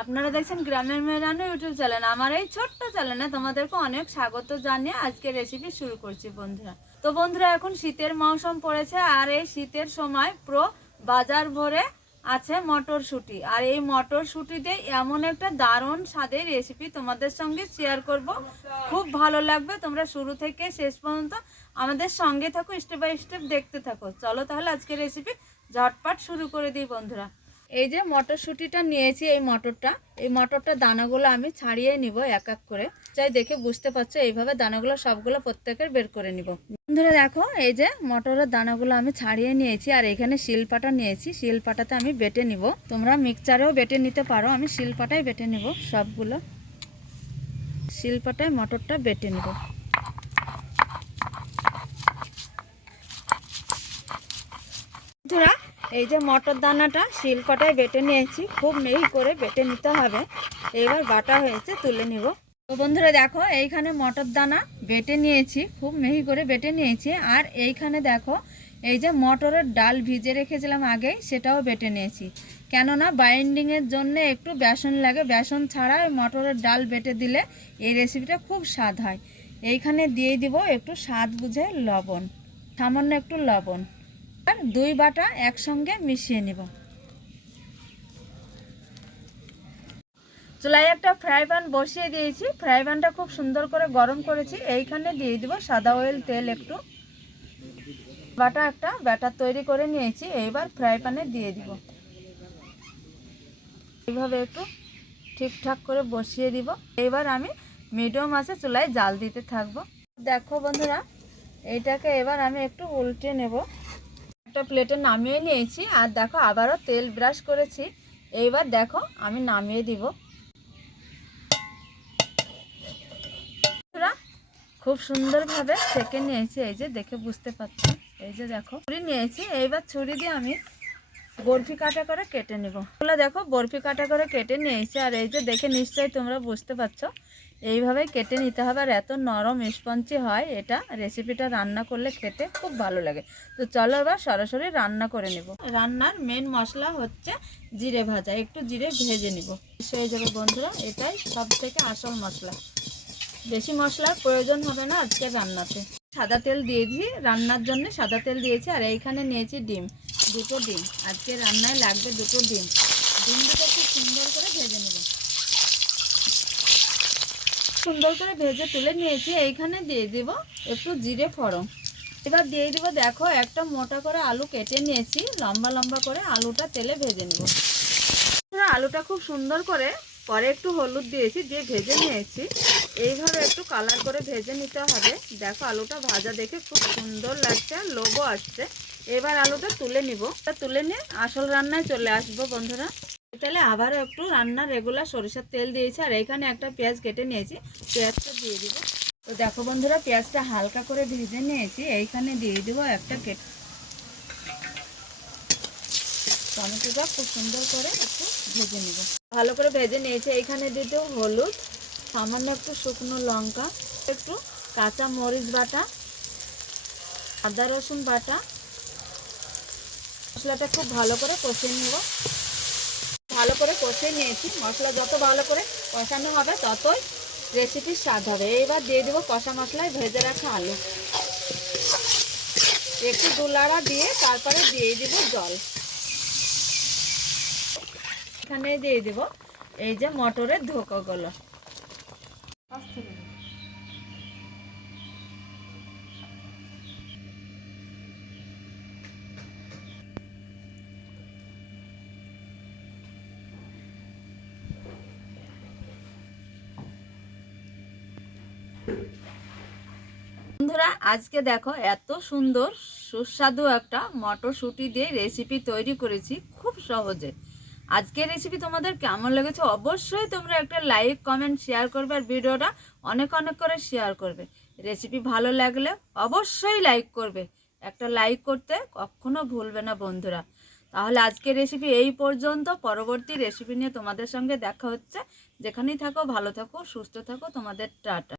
আপনারা দেখছেন গ্রামের মেয়েরানো ইউটিউব চ্যানেল। আমার এই ছোট্ট চ্যানেলে তোমাদেরকে অনেক স্বাগত জানিয়ে আজকে রেসিপি শুরু করছি বন্ধুরা। তো বন্ধুরা, এখন শীতের মৌসুম পড়েছে আর এই শীতের সময় পুরো বাজার ভরে আছে মটরশুঁটি। আর এই মটরশুঁটি দিয়ে এমন একটা দারুণ স্বাদের রেসিপি তোমাদের সঙ্গে শেয়ার করব। খুব ভালো লাগবে, তোমরা শুরু থেকে শেষ পর্যন্ত আমাদের সঙ্গে থাকো স্টেপ বাই স্টেপ দেখতে থাকো। চলো তাহলে আজকে রেসিপি ঝটপট শুরু করে দিই বন্ধুরা। এই যে মটরশুঁটিটা নিয়েছি, এই মটরটা। এই মটরটা দানাগুলো আমি ছাড়িয়ে নিব এক এক করে। চাই দেখে বুঝতে পারছ, এইভাবে দানাগুলো সবগুলো প্রত্যেকের বের করে নিব। বন্ধুরা দেখো, এই যে মটরের দানাগুলো আমি ছাড়িয়ে নিয়েছি, আর এখানে শিলপাটা নিয়েছি। শিলপাটাতে আমি বেটে নিব। তোমরা মিক্সচারেও বেটে নিতে পারো, আমি শিলপাটাই বেটে নিব সবগুলো। শিলপাটায় মটরটা বেটে নিব বন্ধুরা এই যে মটর দানাটা শিলকটায় বেটে নিয়েছি, খুব মিহি করে বেটে নিতে হবে। এইবার বাটা হয়েছে, তুলে নিব। তো বন্ধুরা দেখো, এইখানে মটর দানা বেটে নিয়েছি, খুব মিহি করে বেটে নিয়েছি। আর এইখানে দেখো, এই যে মটরের ডাল ভিজে রেখেছিলাম আগেই, সেটাও বেটে নিয়েছি। কেননা বাইন্ডিংয়ের জন্য একটু বেসন লাগে। বেসন ছাড়া এই মটরের ডাল বেটে দিলে এই রেসিপিটা খুব স্বাদ হয়। এইখানে দিয়ে দিব একটু স্বাদ বুঝে লবণ, সামান্য একটু লবণ। আর দুই বাটা একসঙ্গে মিশিয়ে নিব। চুলায় একটা ফ্রাই প্যান বসিয়ে দিয়েছি। ফ্রাই প্যানটা খুব সুন্দর করে গরম করেছি। এইখানে দিয়ে দিব সাদা অয়েল তেল একটু। বাটা একটা ব্যাটার তৈরি করে নিয়েছি। এইবার ফ্রাই প্যানে দিয়ে দিব। এইভাবে একটু ঠিকঠাক করে বসিয়ে দিব। এইবার আমি মিডিয়াম আছে চুলায় জাল দিতে থাকব। দেখো বন্ধুরা, এইটাকে এবার আমি একটু উল্টে নেব। একটা প্লেটে নামিয়ে নিয়েছি। আর দেখো, আবারও তেল ব্রাশ করেছি। এইবার দেখো, আমি নামিয়ে দিব। খুব সুন্দরভাবে সেকে নিয়েছি। এই যে দেখে বুঝতে পারছি? এই যে দেখো, ছুরি নিয়েছি। এইবার ছুরি দিয়ে আমি বরফি কাটা করে কেটে নেব। দেখো, বরফি কাটা করে কেটে নিয়েছি। আর এই যে দেখে নিশ্চয়ই তোমরা বুঝতে পারছ এইভাবে কেটে নিতে হবে। আর এত নরম স্পঞ্জি হয় এটা রেসিপিটা রান্না করলে খেতে খুব ভালো লাগে। তো চলো এবার সরাসরি রান্না করে নেব। রান্নার মেন মশলা হচ্ছে জিরে ভাজা। একটু জিরে ভেজে নিব। হয়ে যাবে বন্ধুরা, এটাই সব থেকে আসল মশলা। বেশি মশলার প্রয়োজন হবে না আজকে রান্নাতে। সাদা তেল দিয়ে দিয়েছি রান্নার জন্য সাদা তেল দিয়েছি, আর এইখানে নিয়েছি ডিম। দুটো ডিম। আজকে রান্নায় লাগবে দুটো ডিম। ডিম দুটো খুব সুন্দর করে ভেজে নেব। সুন্দর করে ভেজে তুলে নিয়েছি, এইখানে দিয়ে দিব একটু জিরে ফড়ং এবার দিয়ে দিব, দেখো, একটা মোটা করে আলু কেটে নিয়েছি, লম্বা লম্বা করে আলুটা তেলে ভেজে নেব। আলুটা খুব সুন্দর করে পরে একটু হলুদ দিয়েছি, দিয়ে ভেজে নিয়েছি। এইভাবে একটু কালার করে ভেজে নিতে হবে। দেখো, আলুটা ভাজা দেখে খুব সুন্দর লাগছে আর লোভও আসছে। এবার আলুটা তুলে নিব। তুলে নিয়ে আসল রান্নায় চলে আসব, বন্ধুরা। তাহলে আবারও একটু রান্নার রেগুলার সরিষার তেল দিয়েছি, আর এখানে একটা পেঁয়াজ কেটে নিয়েছি, পেঁয়াজটা দিয়ে দিব। তো দেখো বন্ধুরা, পেঁয়াজটা হালকা করে ভেজে নিয়েছি, এইখানে দিয়ে দিব একটা কেটে টমেটোটা খুব সুন্দর করে একটু ভেজে নেব। ভালো করে ভেজে নিয়েছি, এইখানে দেবো হলুদ, সামান্য একটু শুকনো লঙ্কা, একটু কাঁচা মরিচ বাটা, আদা রসুন বাটা। মশলাটা খুব ভালো করে কষিয়ে নেব। ভালো করে কষে নিয়েছি। মশলা যত ভালো করে কষানো হবে, ততই রেসিপির স্বাদ হবে। এইবার দিয়ে দেবো কষা মশলায় ভেজে রাখা আলু। একটু দুলাড়া দিয়ে তারপরে দিয়ে দেবো জল। এখানে দিয়ে দেবো এই যে মটরের ধোকাগুলো। বন্ধুরা, আজকে দেখো এত সুন্দর, সুস্বাদু একটা মটরশুঁটি দিয়ে রেসিপি তৈরি করেছি খুব সহজে। আজকের রেসিপি তোমাদের কেমন লেগেছে অবশ্যই তোমরা একটা লাইক কমেন্ট শেয়ার করবে আর ভিডিওটা অনেক অনেক করে শেয়ার করবে। রেসিপি ভালো লাগলে অবশ্যই লাইক করবে। একটা লাইক করতে কখনো ভুলবে না বন্ধুরা। তাহলে আজকের রেসিপি এই পর্যন্ত। পরবর্তী রেসিপি নিয়ে তোমাদের সঙ্গে দেখা হচ্ছে। যেখানেই থাকো, ভালো থাকো, সুস্থ থাকো, তোমাদের টাটা।